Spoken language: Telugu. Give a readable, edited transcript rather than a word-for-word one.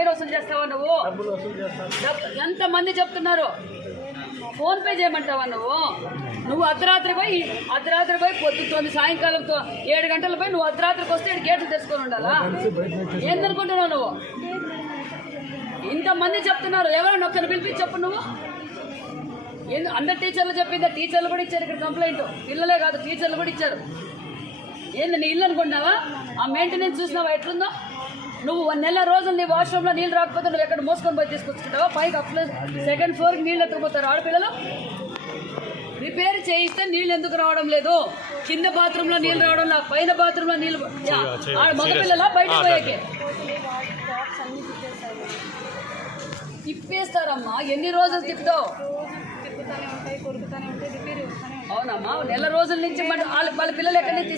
ఫైన్ వసూలు చేస్తావా నువ్వు? ఎంతమంది చెప్తున్నారు? ఫోన్ పే చేయమంటావా నువ్వు? నువ్వు అర్ధరాత్రి పోయి పొద్దుతోంది సాయంకాలంతో 7 గంటల పోయి నువ్వు అర్ధరాత్రికి వస్తే గేట్లు తెచ్చుకొని ఉండాలా? ఏందనుకుంటున్నావు నువ్వు? ఇంతమంది చెప్తున్నారు, ఎవరైనా ఒక్కరిని పిలిపించి చెప్పు నువ్వు. అందరు టీచర్లు చెప్పిందా? టీచర్లు కూడా ఇచ్చారు ఇక్కడ కంప్లైంట్. పిల్లలే కాదు, టీచర్లు కూడా ఇచ్చారు. ఏంది నీ ఇల్లు అనుకుంటున్నావా? ఆ మెయింటెనెన్స్ చూసినావా ఎట్లుందో? నువ్వు 1 నెల రోజులు నీ వాష్రూమ్లో నీళ్ళు రాకపోతే నువ్వు ఎక్కడ మోసుకొని పోయి తీసుకొచ్చుకుంటావా? పైకి సెకండ్ ఫ్లోర్కి నీళ్ళు ఎత్తుకుపోతారు ఆడపిల్లలు. రిపేర్ చేయిస్తే నీళ్ళు ఎందుకు రావడం లేదు? కింద బాత్రూంలో నీళ్ళు రావడం లేదు, పైన బాత్రూంలో నీళ్ళు. మగపిల్లలా బయట పోయాకే తిప్పేస్తారమ్మా. ఎన్ని రోజులు తిప్పుతావు? అవునమ్మా, నెల రోజుల నుంచి వాళ్ళ పిల్లలు ఎక్కడి నుంచి